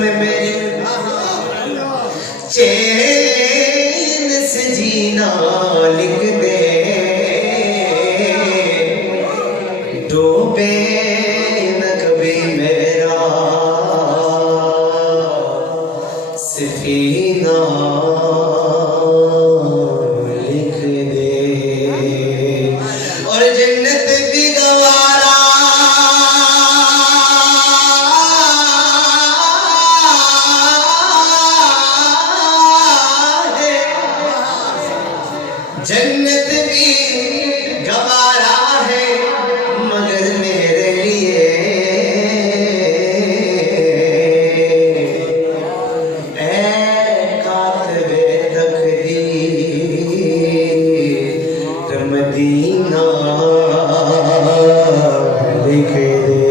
میں میرے چین سے جینا لکھ دے ڈوبے نہ کبھی میرا سفینہ لکھ دے اور جنت بھی گوارا ہے جنت بھی گوارا ہے مگر میرے لیے اے کاتب تقدیر مدینہ لکھ دے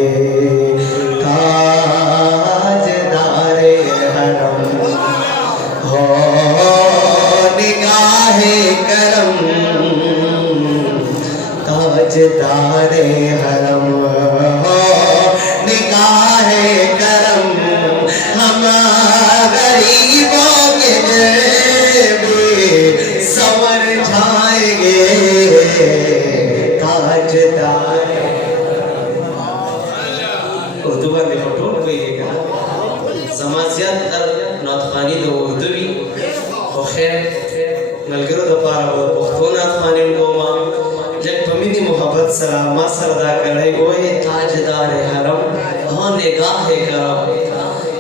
تاجدار حرم ہو نگاہ کرم تاجدار حرم ہو نگاہ کرم ہم غریبوں کے بھی سنور جائیں گے تاجدار اردو باندې ټول کوي کنه سماسيات تر نوتخاني د اردوي خو خیر ملګرو د پاره پښتو نوتخاني کومه لکه په مینې محبت سره ما سره دا کړی وای تاجدار حرم ها نگاه کرم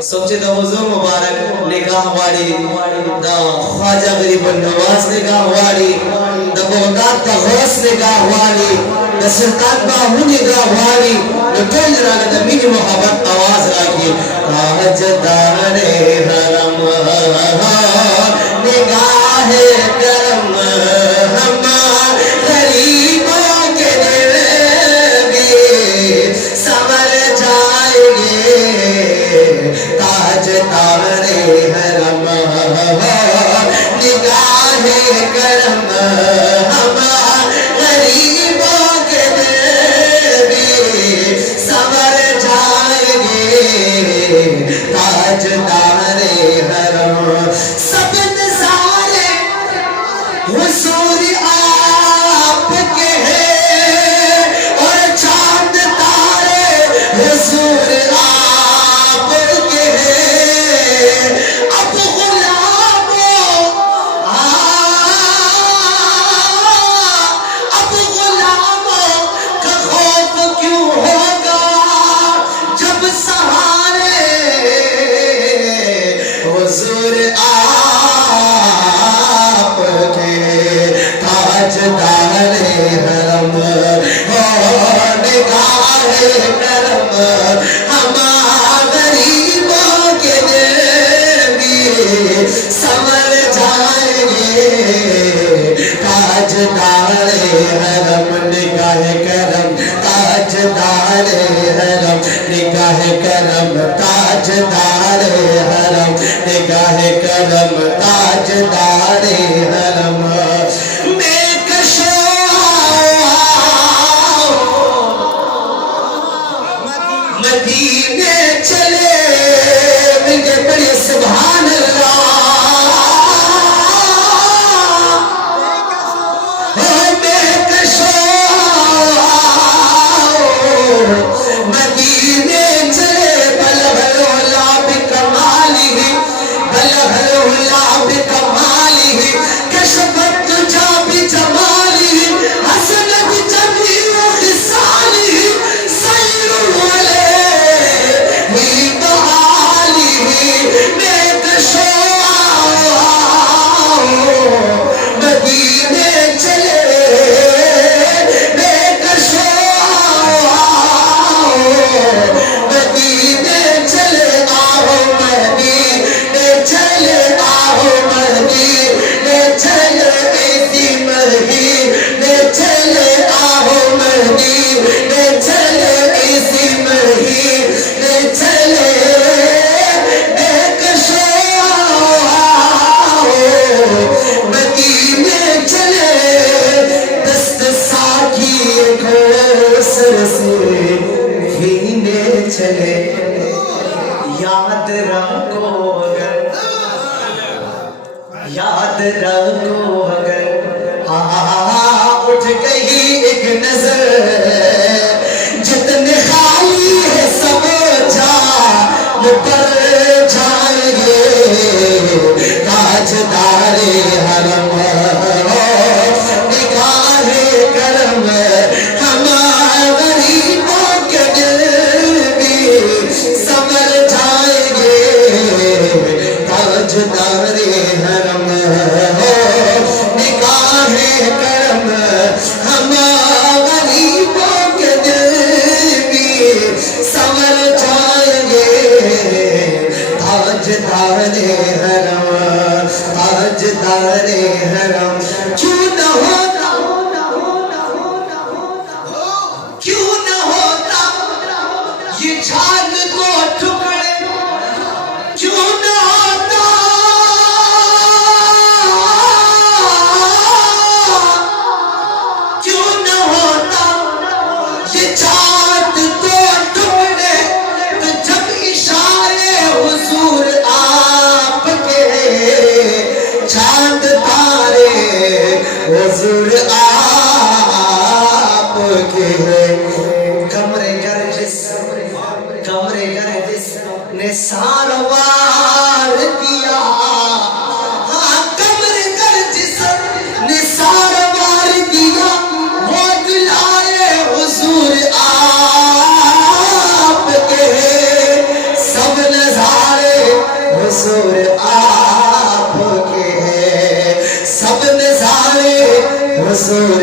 سوچے دا حضور مبارک نگاہ والی دا خواجہ غریب النواز نگاہ والی دا بغداد دا غوث نگاہ والی دا سلطان باہو نگاہ والی دا ٹول راگا دا مینی محبت آواز راگی تاجدار حرم نگاہ کرم ہم غریبوں کے دل بھی سنور جائیں گے تاجدار حرم نگاہ کرم ہم غریبوں کے دل بھی سنور جائیں گے تاجدار حرم سب نظارے حضور آپ کے ہیں اور چاند تارے حضور آپ کے ہیں اب غلاموں کا خوف کیوں ہوگا جب سہارے حضور آپ کے تاجدار حرم ہو نگاہ کرم ہم غریبوں کے دل بھی سنور جائیں گے تاجدار حرم نگاہ کرم تاجدار حرم نگاہ کرم تاجدار حرم نگاہ کرم تاجدار حرم میں کشو مدینے چلے مجھے پڑی سبحان اللہ میں کشو مدینے چلے بلغ العلا بکمالہ بلغ العلا بکمالہ کشف رکھو اگر یاد رکھو اگر اٹھ گئی ایک نظر جتنے خالی ہے سب جان پر جائیں گے تاجدار حرم نگاہ کرم ہم غریبوں کے دل بھی سنور جائیں گے تاجدار حرم نگاہ کرم ہم غریبوں کے دل بھی سنور جائیں گے تاجدار حرم تاجدار حرم کیوں نہ ہوتا کیوں نہ ہوتا یہ جھاگ کو ٹکڑے کیوں نہ ہوتا کیوں نہ ہوتا یہ چاند کو ٹکڑے تو جب اشارے حضور آپ کے چاند تارے حضور آپ کے کمر گرجس نے ساروار کیا ہاں کمر گرجس نے ساروار کیا وہ دلائے حضور آپ کے سب نظارے حضور آپ کے سب نظارے حضور